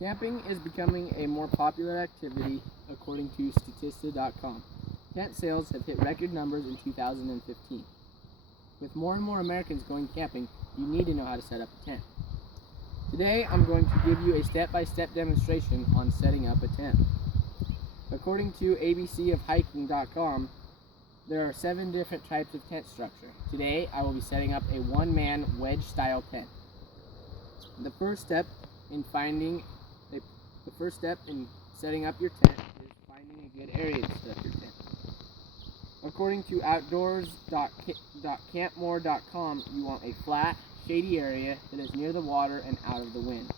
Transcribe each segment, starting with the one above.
Camping is becoming a more popular activity according to Statista.com. Tent sales have hit record numbers in 2015. With more and more Americans going camping, you need to know how to set up a tent. Today, I'm going to give you a step-by-step demonstration on setting up a tent. According to abcofhiking.com, there are 7 different types of tent structure. Today, I will be setting up a one-man wedge-style tent. The first step in setting up your tent is finding a good area to set up your tent. According to outdoors.campmore.com, you want a flat, shady area that is near the water and out of the wind.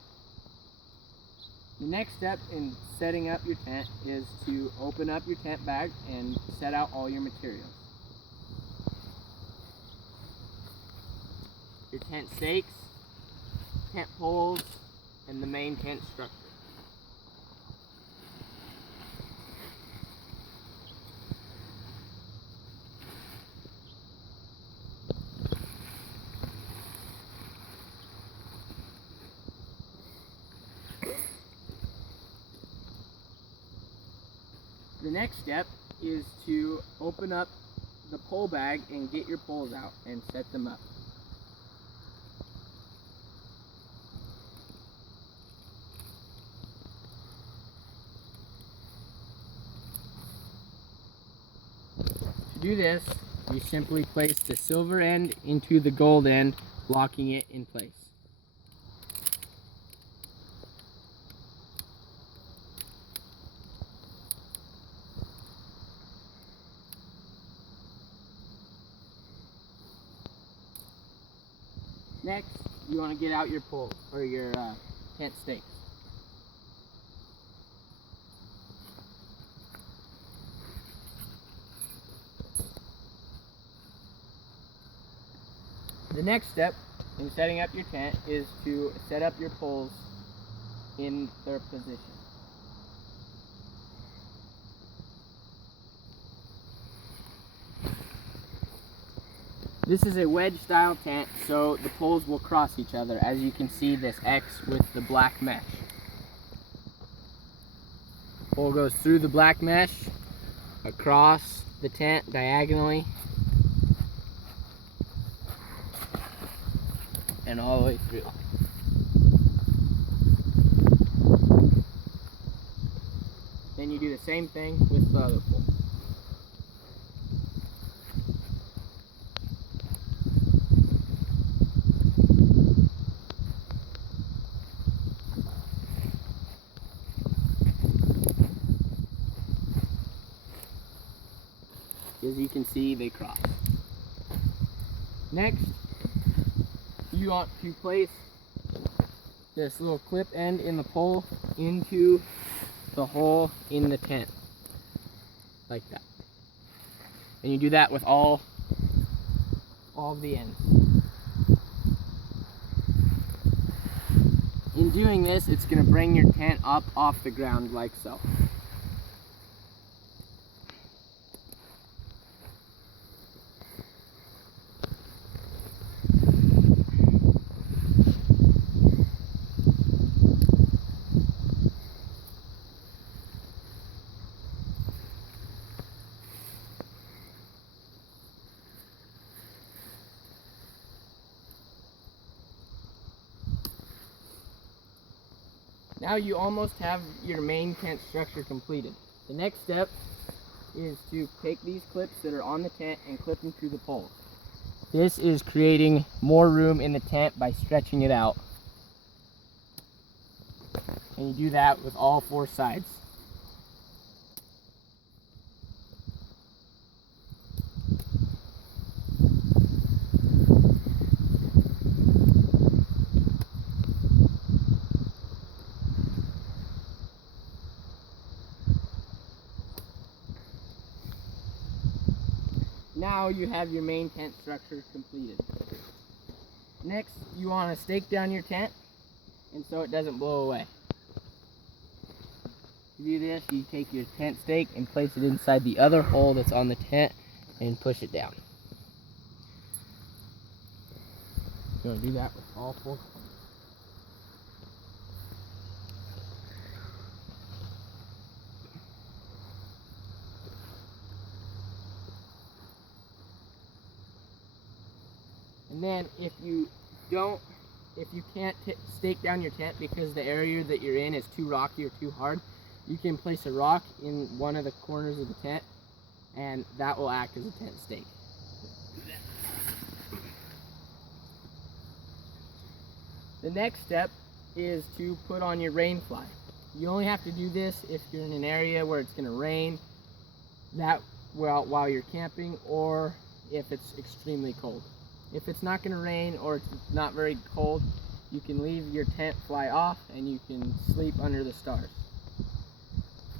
The next step in setting up your tent is to open up your tent bag and set out all your materials. Your tent stakes, tent poles, and the main tent structure. The next step is to open up the pole bag and get your poles out and set them up. To do this, you simply place the silver end into the gold end, locking it in place. Next, you want to get out your pole or your tent stakes. The next step in setting up your tent is to set up your poles in their position. This is a wedge style tent, so the poles will cross each other. As you can see, this X with the black mesh. Pole goes through the black mesh, across the tent diagonally, and all the way through. Then you do the same thing with the other pole. As you can see, they cross. Next, you want to place this little clip end in the pole into the hole in the tent, like that. And you do that with all of the ends. In doing this, it's going to bring your tent up off the ground like so. Now you almost have your main tent structure completed. The next step is to take these clips that are on the tent and clip them to the poles. This is creating more room in the tent by stretching it out. And you do that with all 4 sides. Now you have your main tent structure completed. Next, you want to stake down your tent and so it doesn't blow away. To do this, you take your tent stake and place it inside the other hole that's on the tent and push it down. You're going to do that with all 4 corners. And then if you can't stake down your tent because the area that you're in is too rocky or too hard, you can place a rock in one of the corners of the tent, and that will act as a tent stake. The next step is to put on your rain fly. You only have to do this if you're in an area where it's going to rain while you're camping, or if it's extremely cold. If it's not going to rain or it's not very cold, you can leave your tent fly off and you can sleep under the stars.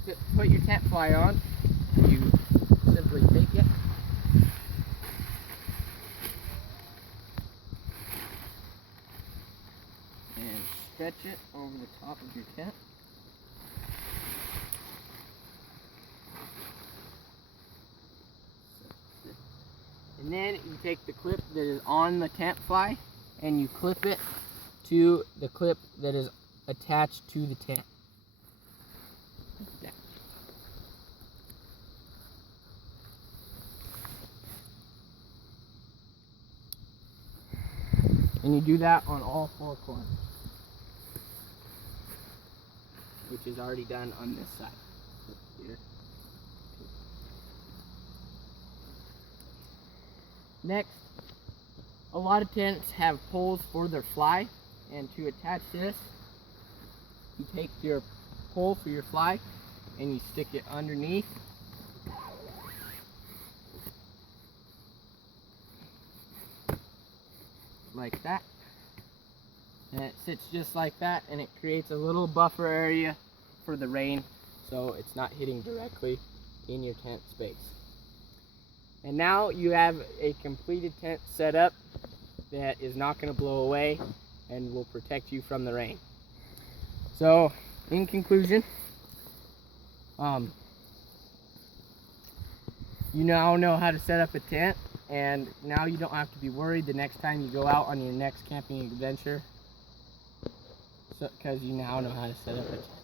To put your tent fly on, you simply take it and stretch it over the top of your tent. And then you take the clip that is on the tent fly and you clip it to the clip that is attached to the tent. Like that. And you do that on all 4 corners, which is already done on this side. Here. Next, a lot of tents have poles for their fly, and to attach this, you take your pole for your fly and you stick it underneath like that, and it sits just like that, and it creates a little buffer area for the rain so it's not hitting directly in your tent space. And now you have a completed tent set up that is not going to blow away and will protect you from the rain. So, in conclusion, you now know how to set up a tent, and now you don't have to be worried the next time you go out on your next camping adventure, because you now know how to set up a tent.